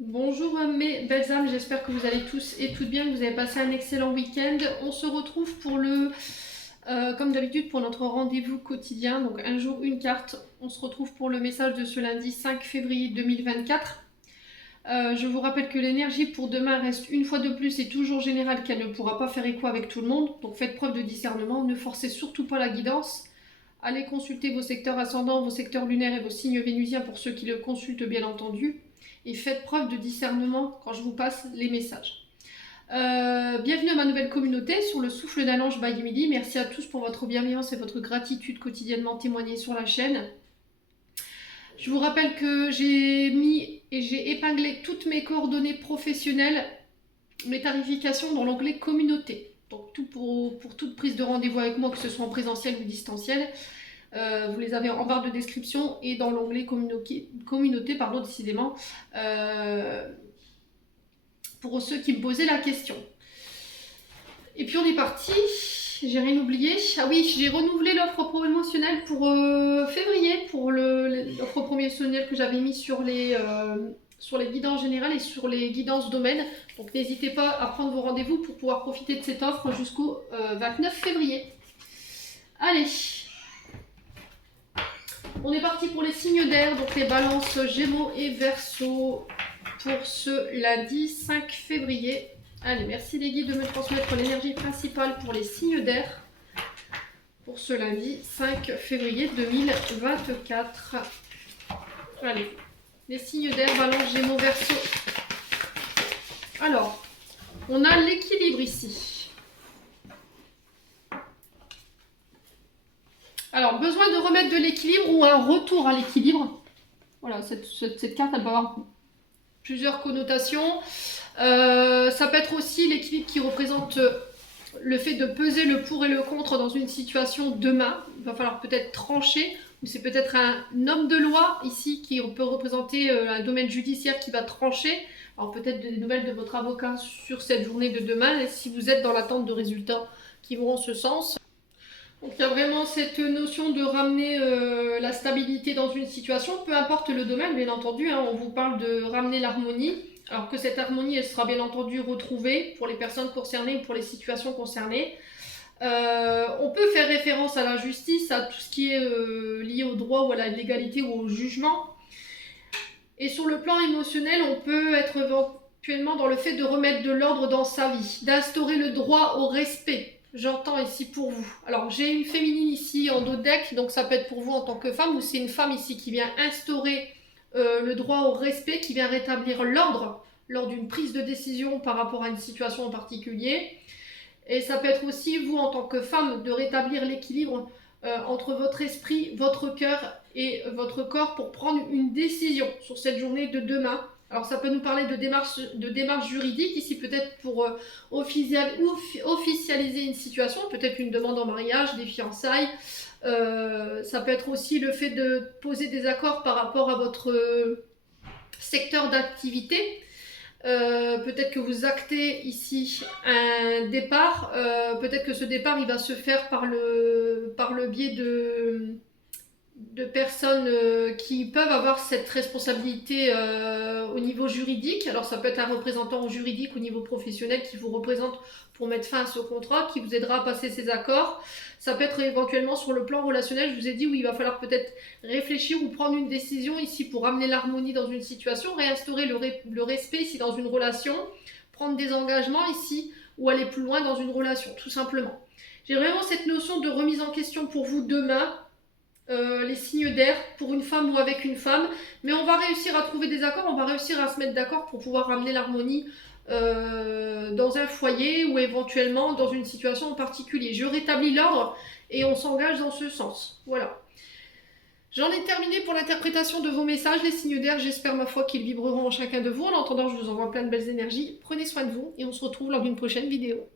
Bonjour mes belles âmes, j'espère que vous allez tous et toutes bien, que vous avez passé un excellent week-end. On se retrouve pour comme d'habitude, pour notre rendez-vous quotidien, donc un jour, une carte. On se retrouve pour le message de ce lundi 5 février 2024. Je vous rappelle que l'énergie pour demain reste une fois de plus et toujours générale, qu'elle ne pourra pas faire écho avec tout le monde. Donc faites preuve de discernement, ne forcez surtout pas la guidance. Allez consulter vos secteurs ascendants, vos secteurs lunaires et vos signes vénusiens pour ceux qui le consultent bien entendu. Et faites preuve de discernement quand je vous passe les messages. Bienvenue à ma nouvelle communauté sur le souffle d'un ange by Emily. Merci à tous pour votre bienveillance et votre gratitude quotidiennement témoignée sur la chaîne. Je vous rappelle que j'ai mis et j'ai épinglé toutes mes coordonnées professionnelles, mes tarifications dans l'onglet communauté. Donc tout pour toute prise de rendez-vous avec moi, que ce soit en présentiel ou distanciel. Vous les avez en barre de description et dans l'onglet communauté, pardon, décidément, pour ceux qui me posaient la question. Et puis on est parti, j'ai rien oublié. Ah oui, j'ai renouvelé l'offre promotionnelle pour février, pour l'offre promotionnelle que j'avais mis sur les guidances générales et sur les guidances domaines. Donc n'hésitez pas à prendre vos rendez-vous pour pouvoir profiter de cette offre jusqu'au 29 février. Allez, on est parti pour les signes d'air, donc les balances Gémeaux et Verseaux pour ce lundi 5 février. Allez, merci les guides de me transmettre l'énergie principale pour les signes d'air pour ce lundi 5 février 2024. Allez, les signes d'air, balance Gémeaux, Verseaux. Alors, on a l'équilibre ici. Alors, besoin de remettre de l'équilibre ou un retour à l'équilibre. Voilà, cette carte, elle peut avoir plusieurs connotations. Ça peut être aussi l'équilibre qui représente le fait de peser le pour et le contre dans une situation demain. Il va falloir peut-être trancher. C'est peut-être un homme de loi ici qui peut représenter un domaine judiciaire qui va trancher. Alors peut-être des nouvelles de votre avocat sur cette journée de demain, si vous êtes dans l'attente de résultats qui vont en ce sens. Donc il y a vraiment cette notion de ramener la stabilité dans une situation, peu importe le domaine, bien entendu, hein, on vous parle de ramener l'harmonie, alors que cette harmonie, elle sera bien entendu retrouvée pour les personnes concernées ou pour les situations concernées. On peut faire référence à la justice, à tout ce qui est lié au droit ou à la légalité ou au jugement. Et sur le plan émotionnel, on peut être éventuellement dans le fait de remettre de l'ordre dans sa vie, d'instaurer le droit au respect. J'entends ici pour vous. Alors j'ai une féminine ici en dos de deck, donc ça peut être pour vous en tant que femme, ou c'est une femme ici qui vient instaurer le droit au respect, qui vient rétablir l'ordre lors d'une prise de décision par rapport à une situation en particulier. Et ça peut être aussi vous en tant que femme de rétablir l'équilibre entre votre esprit, votre cœur et votre corps pour prendre une décision sur cette journée de demain. Alors ça peut nous parler de démarche juridique ici, peut-être pour officialiser une situation, peut-être une demande en mariage, des fiançailles. Ça peut être aussi le fait de poser des accords par rapport à votre secteur d'activité. Peut-être que vous actez ici un départ, peut-être que ce départ il va se faire par le biais de personnes qui peuvent avoir cette responsabilité au niveau juridique. Alors ça peut être un représentant juridique au niveau professionnel qui vous représente pour mettre fin à ce contrat, qui vous aidera à passer ces accords. Ça peut être éventuellement sur le plan relationnel, je vous ai dit, où il va falloir peut-être réfléchir ou prendre une décision ici pour amener l'harmonie dans une situation, réinstaurer le respect ici dans une relation, prendre des engagements ici ou aller plus loin dans une relation, tout simplement. J'ai vraiment cette notion de remise en question pour vous demain, les signes d'air pour une femme ou avec une femme, mais on va réussir à trouver des accords, on va réussir à se mettre d'accord pour pouvoir ramener l'harmonie dans un foyer ou éventuellement dans une situation en particulier. Je rétablis l'ordre et on s'engage dans ce sens. Voilà. J'en ai terminé pour l'interprétation de vos messages, les signes d'air. J'espère ma foi qu'ils vibreront en chacun de vous. En attendant, je vous envoie plein de belles énergies. Prenez soin de vous et on se retrouve lors d'une prochaine vidéo.